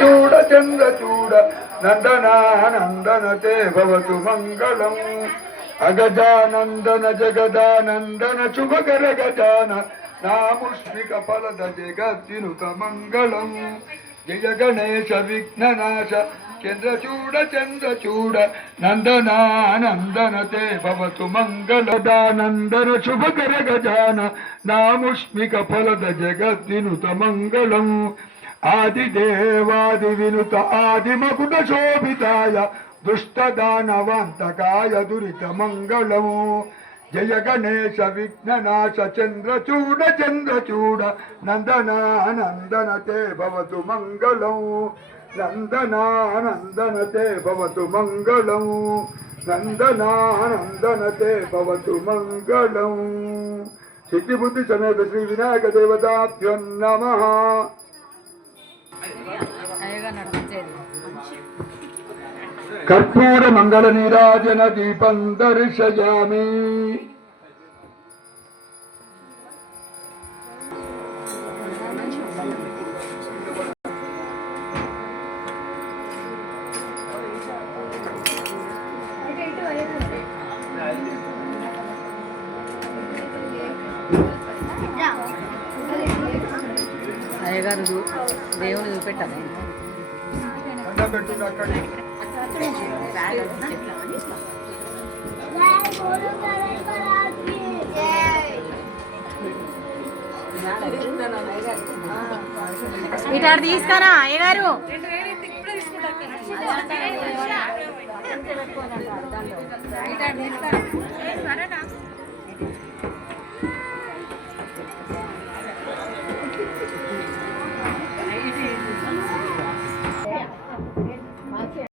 చూడ చంద్ర చూడ నందనానందనతే భవతు మంగళం. అగజానందన జగదానందన శుభకర గజాన నాముష్మిక ఫలద జగద్వినుత మంగళం. జయ గణేశ విఘ్ననాశ చంద్రచూడ చంద్రచూడ నందనానందనతే భవతు మంగళదానందన శుభకర గజాన నాముష్మిక ఫలద జగద్వినుత మంగళం. ఆది దేవాది వినుత ఆది ఆదిమకుట శోభితాయ దుష్ట దుష్టదానవాంతకాయ దురిత మంగళము. జయ గణేశ విఘ్ననాశ చంద్రచూడ చంద్రచూడ నందనానందనతే భవతు మంగళం. నందనానందనతే భవతు మంగళం. నందనానందనతే భవతు మంగళం. సిద్ధిబుద్ధి సమేత శ్రీ వినాయక దేవతాభ్యో నమః. కర్పూర మంగళ నీరాజన దీపం దర్శయామి. అయ్యగారు చూ- దేవుని చూపెట్టాలి ఇటు తీసుకురా అయ్యగారు. ఇటు తీసుకురా.